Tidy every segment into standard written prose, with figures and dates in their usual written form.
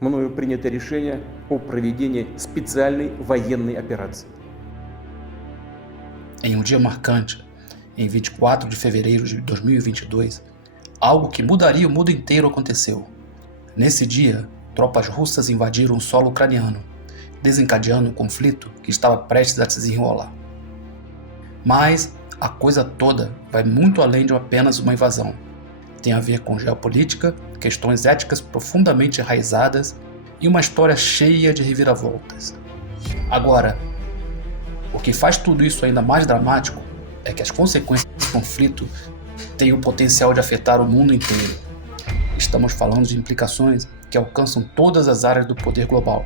мною принято решение о проведении специальной военной операции. Em um dia marcante, em 24 de fevereiro de 2022, algo que mudaria o mundo inteiro aconteceu. Nesse dia, tropas russas invadiram o solo ucraniano, desencadeando um conflito que estava prestes a se desenrolar. Mas a coisa toda vai muito além de apenas uma invasão. Tem a ver com geopolítica, questões éticas profundamente enraizadas e uma história cheia de reviravoltas. Agora, o que faz tudo isso ainda mais dramático é que as consequências desse conflito têm o potencial de afetar o mundo inteiro. Estamos falando de implicações que alcançam todas as áreas do poder global.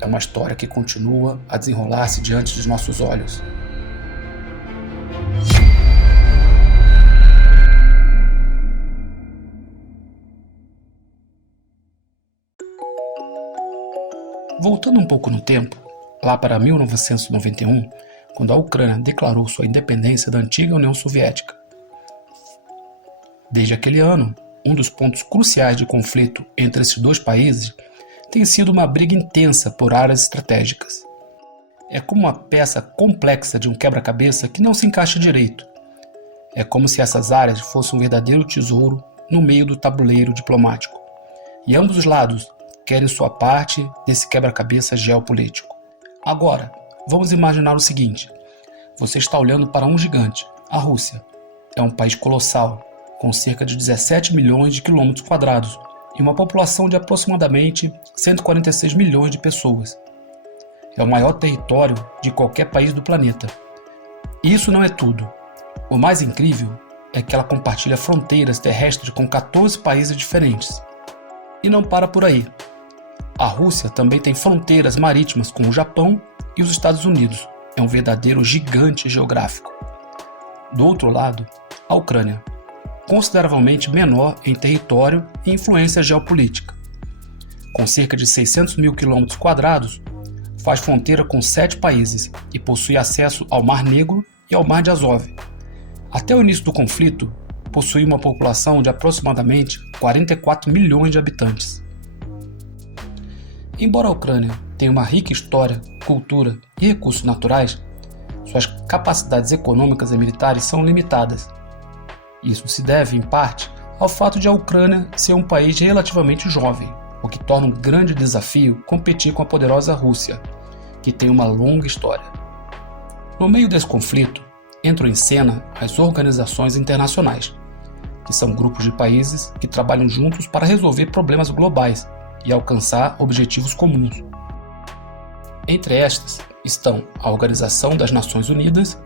É uma história que continua a desenrolar-se diante dos nossos olhos. Voltando um pouco no tempo, lá para 1991, quando a Ucrânia declarou sua independência da antiga União Soviética. Desde aquele ano, um dos pontos cruciais de conflito entre esses dois países tem sido uma briga intensa por áreas estratégicas. É como uma peça complexa de um quebra-cabeça que não se encaixa direito. É como se essas áreas fossem um verdadeiro tesouro no meio do tabuleiro diplomático. E ambos os lados querem sua parte desse quebra-cabeça geopolítico. Agora, vamos imaginar o seguinte. Você está olhando para um gigante, a Rússia. É um país colossal, com cerca de 17 milhões de quilômetros quadrados e uma população de aproximadamente 146 milhões de pessoas. É o maior território de qualquer país do planeta. E isso não é tudo. O mais incrível é que ela compartilha fronteiras terrestres com 14 países diferentes. E não para por aí. A Rússia também tem fronteiras marítimas com o Japão e os Estados Unidos. É um verdadeiro gigante geográfico. Do outro lado, a Ucrânia, consideravelmente menor em território e influência geopolítica. Com cerca de 600 mil quilômetros quadrados, faz fronteira com 7 países e possui acesso ao Mar Negro e ao Mar de Azov. Até o início do conflito, possui uma população de aproximadamente 44 milhões de habitantes. Embora a Ucrânia tenha uma rica história, cultura e recursos naturais, suas capacidades econômicas e militares são limitadas. Isso se deve, em parte, ao fato de a Ucrânia ser um país relativamente jovem, o que torna um grande desafio competir com a poderosa Rússia, que tem uma longa história. No meio desse conflito, entram em cena as organizações internacionais, que são grupos de países que trabalham juntos para resolver problemas globais e alcançar objetivos comuns. Entre estas estão a Organização das Nações Unidas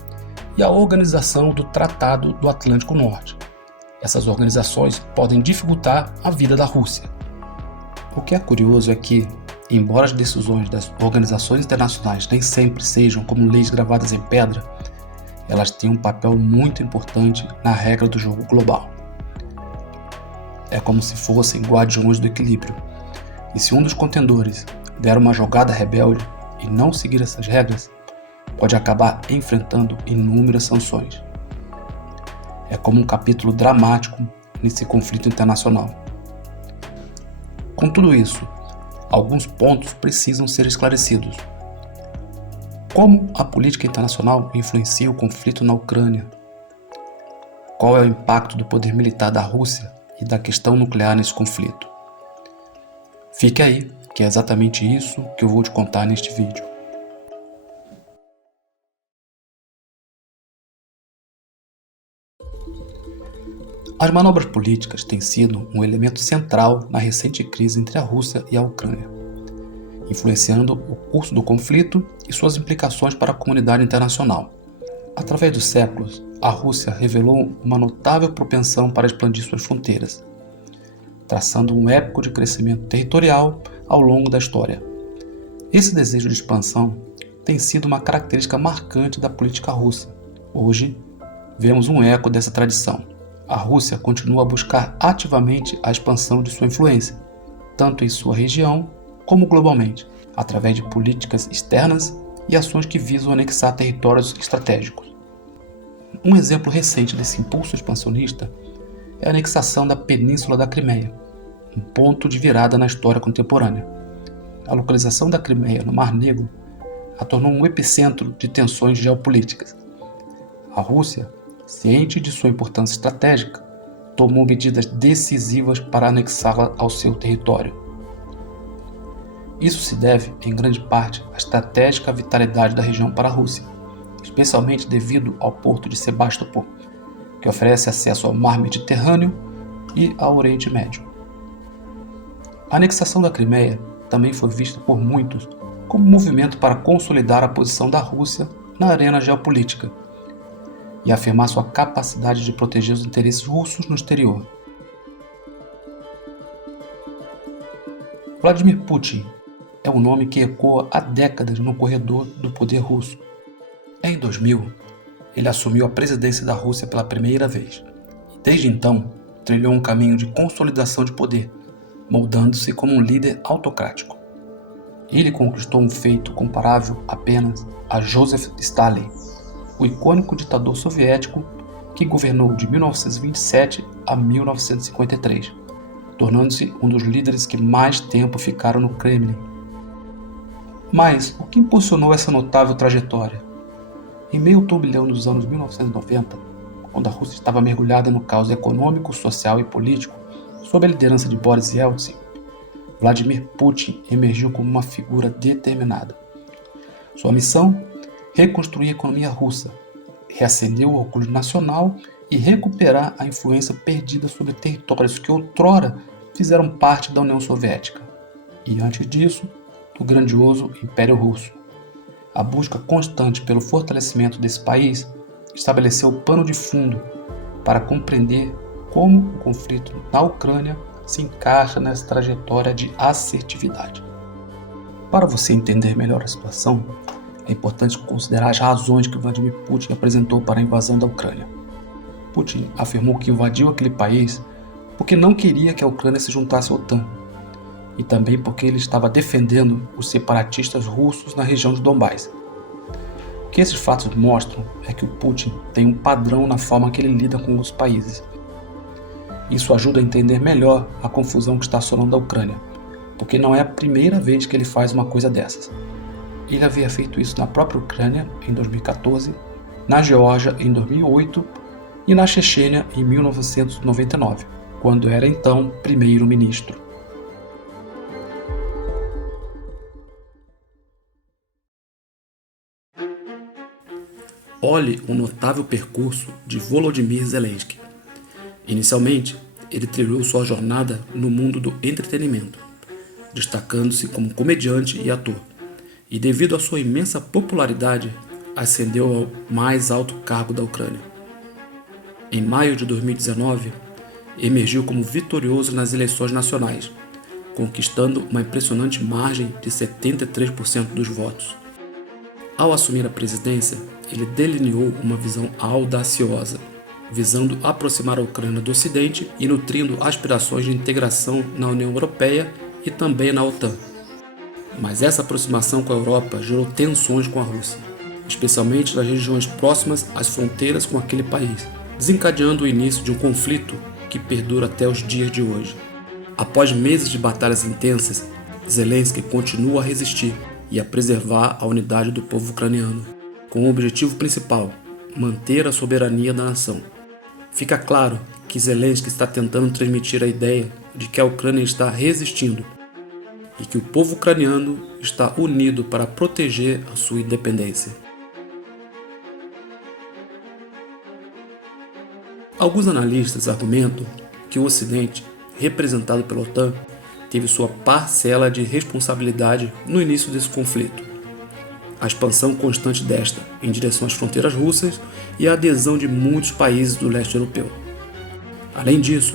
e a Organização do Tratado do Atlântico Norte. Essas organizações podem dificultar a vida da Rússia. O que é curioso é que, embora as decisões das organizações internacionais nem sempre sejam como leis gravadas em pedra, elas têm um papel muito importante na regra do jogo global. É como se fossem guardiões do equilíbrio. E se um dos contendores der uma jogada rebelde e não seguir essas regras, pode acabar enfrentando inúmeras sanções. É como um capítulo dramático nesse conflito internacional. Com tudo isso, alguns pontos precisam ser esclarecidos. Como a política internacional influencia o conflito na Ucrânia? Qual é o impacto do poder militar da Rússia e da questão nuclear nesse conflito? Fique aí, que é exatamente isso que eu vou te contar neste vídeo. As manobras políticas têm sido um elemento central na recente crise entre a Rússia e a Ucrânia, influenciando o curso do conflito e suas implicações para a comunidade internacional. Através dos séculos, a Rússia revelou uma notável propensão para expandir suas fronteiras, traçando um épico de crescimento territorial ao longo da história. Esse desejo de expansão tem sido uma característica marcante da política russa. Hoje, vemos um eco dessa tradição. A Rússia continua a buscar ativamente a expansão de sua influência, tanto em sua região como globalmente, através de políticas externas e ações que visam anexar territórios estratégicos. Um exemplo recente desse impulso expansionista é a anexação da Península da Crimeia, um ponto de virada na história contemporânea. A localização da Crimeia no Mar Negro a tornou um epicentro de tensões geopolíticas. A Rússia, ciente de sua importância estratégica, tomou medidas decisivas para anexá-la ao seu território. Isso se deve, em grande parte, à estratégica vitalidade da região para a Rússia, especialmente devido ao porto de Sebastopol, que oferece acesso ao Mar Mediterrâneo e ao Oriente Médio. A anexação da Crimeia também foi vista por muitos como um movimento para consolidar a posição da Rússia na arena geopolítica e afirmar sua capacidade de proteger os interesses russos no exterior. Vladimir Putin é um nome que ecoa há décadas no corredor do poder russo. Em 2000, ele assumiu a presidência da Rússia pela primeira vez e, desde então, trilhou um caminho de consolidação de poder, moldando-se como um líder autocrático. Ele conquistou um feito comparável apenas a Joseph Stalin, o icônico ditador soviético que governou de 1927 a 1953, tornando-se um dos líderes que mais tempo ficaram no Kremlin. Mas o que impulsionou essa notável trajetória? Em meio ao turbilhão dos anos 1990, quando a Rússia estava mergulhada no caos econômico, social e político, sob a liderança de Boris Yeltsin, Vladimir Putin emergiu como uma figura determinada. Sua missão? Reconstruir a economia russa, reacender o orgulho nacional e recuperar a influência perdida sobre territórios que outrora fizeram parte da União Soviética. E antes disso, do grandioso Império Russo. A busca constante pelo fortalecimento desse país estabeleceu o pano de fundo para compreender como o conflito na Ucrânia se encaixa nessa trajetória de assertividade. Para você entender melhor a situação, é importante considerar as razões que Vladimir Putin apresentou para a invasão da Ucrânia. Putin afirmou que invadiu aquele país porque não queria que a Ucrânia se juntasse à OTAN, e também porque ele estava defendendo os separatistas russos na região de Donbás. O que esses fatos mostram é que o Putin tem um padrão na forma que ele lida com os países. Isso ajuda a entender melhor a confusão que está assolando a Ucrânia, porque não é a primeira vez que ele faz uma coisa dessas. Ele havia feito isso na própria Ucrânia em 2014, na Geórgia em 2008 e na Chechênia em 1999, quando era então primeiro-ministro. Olhe o notável percurso de Volodymyr Zelensky. Inicialmente, ele trilhou sua jornada no mundo do entretenimento, destacando-se como comediante e ator, e devido à sua imensa popularidade, ascendeu ao mais alto cargo da Ucrânia. Em maio de 2019, emergiu como vitorioso nas eleições nacionais, conquistando uma impressionante margem de 73% dos votos. Ao assumir a presidência, ele delineou uma visão audaciosa, visando aproximar a Ucrânia do Ocidente e nutrindo aspirações de integração na União Europeia e também na OTAN. Mas essa aproximação com a Europa gerou tensões com a Rússia, especialmente nas regiões próximas às fronteiras com aquele país, desencadeando o início de um conflito que perdura até os dias de hoje. Após meses de batalhas intensas, Zelensky continua a resistir e a preservar a unidade do povo ucraniano, com o objetivo principal: manter a soberania da nação. Fica claro que Zelensky está tentando transmitir a ideia de que a Ucrânia está resistindo e que o povo ucraniano está unido para proteger a sua independência. Alguns analistas argumentam que o Ocidente, representado pela OTAN, teve sua parcela de responsabilidade no início desse conflito. A expansão constante desta em direção às fronteiras russas e a adesão de muitos países do leste europeu. Além disso,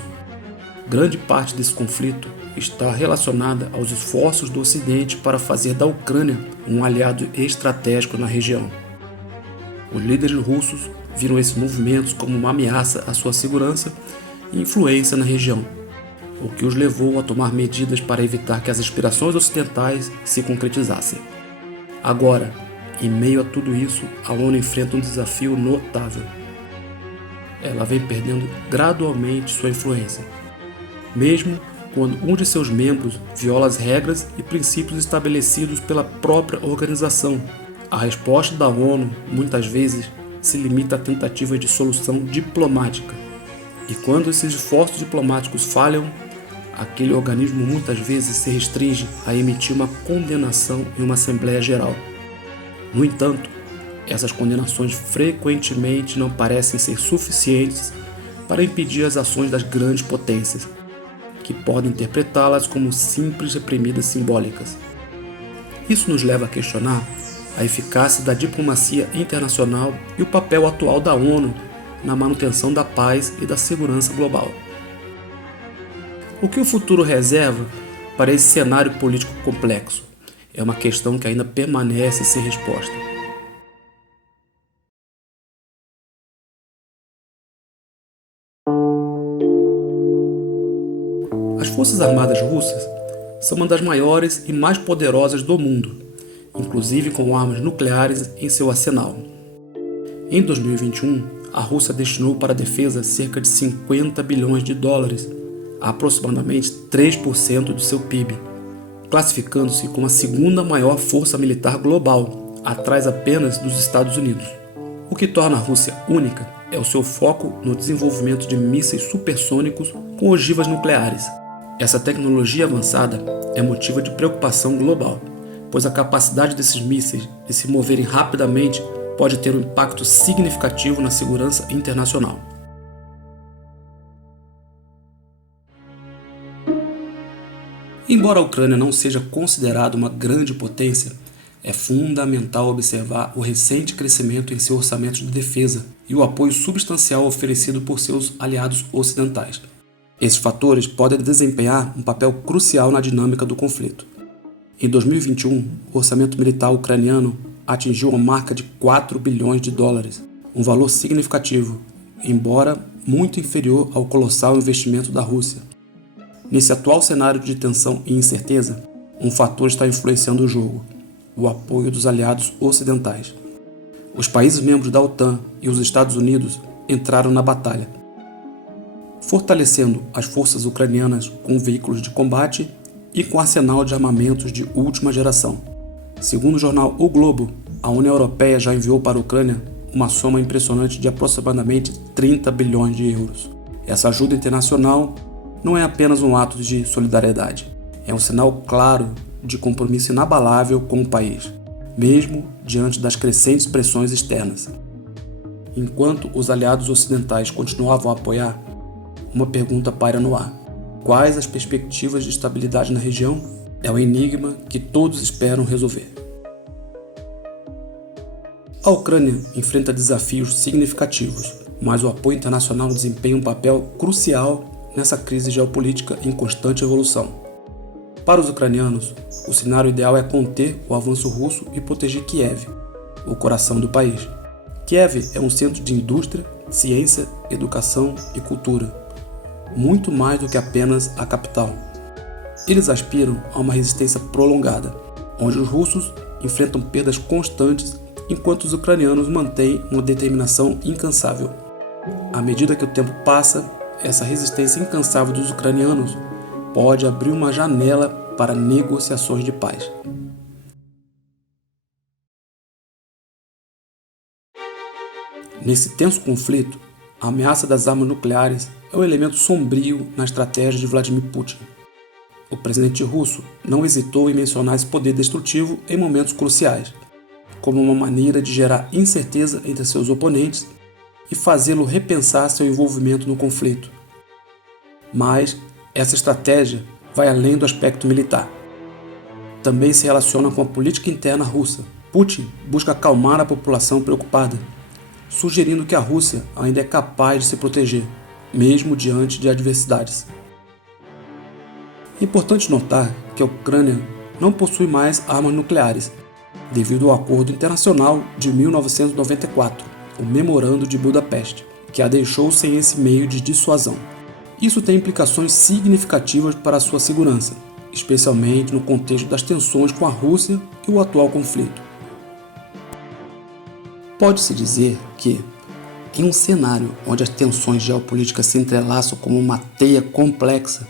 grande parte desse conflito está relacionada aos esforços do Ocidente para fazer da Ucrânia um aliado estratégico na região. Os líderes russos viram esses movimentos como uma ameaça à sua segurança e influência na região, o que os levou a tomar medidas para evitar que as aspirações ocidentais se concretizassem. Agora, em meio a tudo isso, a ONU enfrenta um desafio notável. Ela vem perdendo gradualmente sua influência, mesmo quando um de seus membros viola as regras e princípios estabelecidos pela própria organização. A resposta da ONU, muitas vezes, se limita a tentativas de solução diplomática. E quando esses esforços diplomáticos falham, aquele organismo muitas vezes se restringe a emitir uma condenação em uma Assembleia Geral. No entanto, essas condenações frequentemente não parecem ser suficientes para impedir as ações das grandes potências, que podem interpretá-las como simples reprimidas simbólicas. Isso nos leva a questionar a eficácia da diplomacia internacional e o papel atual da ONU na manutenção da paz e da segurança global. O que o futuro reserva para esse cenário político complexo? É uma questão que ainda permanece sem resposta. As Forças Armadas Russas são uma das maiores e mais poderosas do mundo, inclusive com armas nucleares em seu arsenal. Em 2021, a Rússia destinou para a defesa cerca de 50 bilhões de dólares, aproximadamente 3% do seu PIB, classificando-se como a segunda maior força militar global, atrás apenas dos Estados Unidos. O que torna a Rússia única é o seu foco no desenvolvimento de mísseis supersônicos com ogivas nucleares. Essa tecnologia avançada é motivo de preocupação global, pois a capacidade desses mísseis de se moverem rapidamente pode ter um impacto significativo na segurança internacional. Embora a Ucrânia não seja considerada uma grande potência, é fundamental observar o recente crescimento em seu orçamento de defesa e o apoio substancial oferecido por seus aliados ocidentais. Esses fatores podem desempenhar um papel crucial na dinâmica do conflito. Em 2021, o orçamento militar ucraniano atingiu uma marca de 4 bilhões de dólares, um valor significativo, embora muito inferior ao colossal investimento da Rússia. Nesse atual cenário de tensão e incerteza, um fator está influenciando o jogo: o apoio dos aliados ocidentais. Os países membros da OTAN e os Estados Unidos entraram na batalha, fortalecendo as forças ucranianas com veículos de combate e com arsenal de armamentos de última geração. Segundo o jornal O Globo, a União Europeia já enviou para a Ucrânia uma soma impressionante de aproximadamente 30 bilhões de euros. Essa ajuda internacional não é apenas um ato de solidariedade, é um sinal claro de compromisso inabalável com o país, mesmo diante das crescentes pressões externas. Enquanto os aliados ocidentais continuavam a apoiar, uma pergunta paira no ar: quais as perspectivas de estabilidade na região? É um enigma que todos esperam resolver. A Ucrânia enfrenta desafios significativos, mas o apoio internacional desempenha um papel crucial nessa crise geopolítica em constante evolução. Para os ucranianos, o cenário ideal é conter o avanço russo e proteger Kiev, o coração do país. Kiev é um centro de indústria, ciência, educação e cultura, muito mais do que apenas a capital. Eles aspiram a uma resistência prolongada, onde os russos enfrentam perdas constantes enquanto os ucranianos mantêm uma determinação incansável. À medida que o tempo passa, essa resistência incansável dos ucranianos pode abrir uma janela para negociações de paz. Nesse tenso conflito, a ameaça das armas nucleares é um elemento sombrio na estratégia de Vladimir Putin. O presidente russo não hesitou em mencionar esse poder destrutivo em momentos cruciais, como uma maneira de gerar incerteza entre seus oponentes e fazê-lo repensar seu envolvimento no conflito. Mas essa estratégia vai além do aspecto militar. Também se relaciona com a política interna russa. Putin busca acalmar a população preocupada, sugerindo que a Rússia ainda é capaz de se proteger, mesmo diante de adversidades. É importante notar que a Ucrânia não possui mais armas nucleares, devido ao Acordo Internacional de 1994, o Memorando de Budapeste, que a deixou sem esse meio de dissuasão. Isso tem implicações significativas para a sua segurança, especialmente no contexto das tensões com a Rússia e o atual conflito. Pode-se dizer que, em um cenário onde as tensões geopolíticas se entrelaçam como uma teia complexa,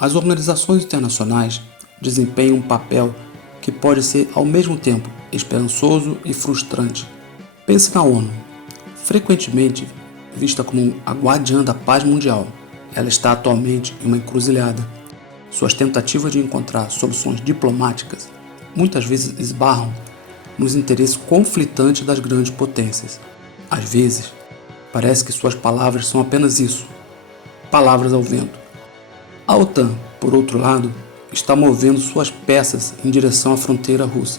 As organizações internacionais desempenham um papel que pode ser ao mesmo tempo esperançoso e frustrante. Pense na ONU, frequentemente vista como a guardiã da paz mundial. Ela está atualmente em uma encruzilhada. Suas tentativas de encontrar soluções diplomáticas muitas vezes esbarram nos interesses conflitantes das grandes potências. Às vezes, parece que suas palavras são apenas isso, palavras ao vento. A OTAN, por outro lado, está movendo suas peças em direção à fronteira russa,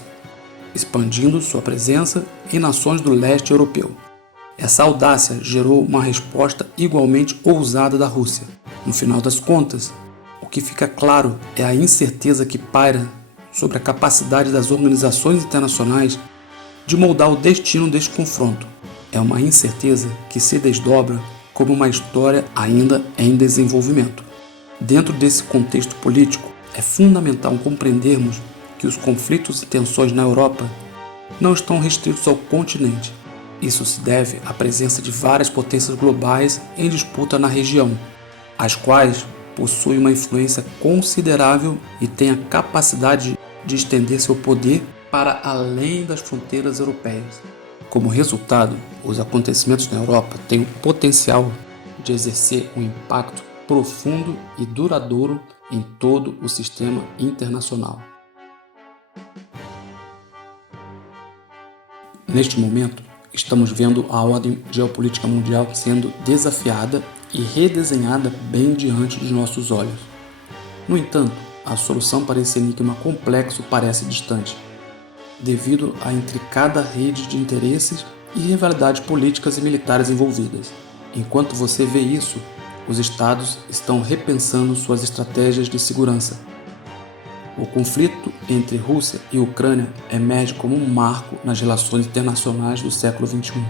expandindo sua presença em nações do leste europeu. Essa audácia gerou uma resposta igualmente ousada da Rússia. No final das contas, o que fica claro é a incerteza que paira sobre a capacidade das organizações internacionais de moldar o destino deste confronto. É uma incerteza que se desdobra como uma história ainda em desenvolvimento. Dentro desse contexto político, é fundamental compreendermos que os conflitos e tensões na Europa não estão restritos ao continente. Isso se deve à presença de várias potências globais em disputa na região, as quais possuem uma influência considerável e têm a capacidade de estender seu poder para além das fronteiras europeias. Como resultado, os acontecimentos na Europa têm o potencial de exercer um impacto profundo e duradouro em todo o sistema internacional. Neste momento, estamos vendo a ordem geopolítica mundial sendo desafiada e redesenhada bem diante de nossos olhos. No entanto, a solução para esse enigma complexo parece distante, devido à intricada rede de interesses e rivalidades políticas e militares envolvidas. Enquanto você vê isso, os estados estão repensando suas estratégias de segurança. O conflito entre Rússia e Ucrânia emerge como um marco nas relações internacionais do século XXI.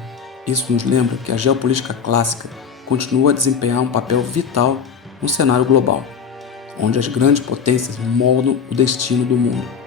Isso nos lembra que a geopolítica clássica continua a desempenhar um papel vital no cenário global, onde as grandes potências moldam o destino do mundo.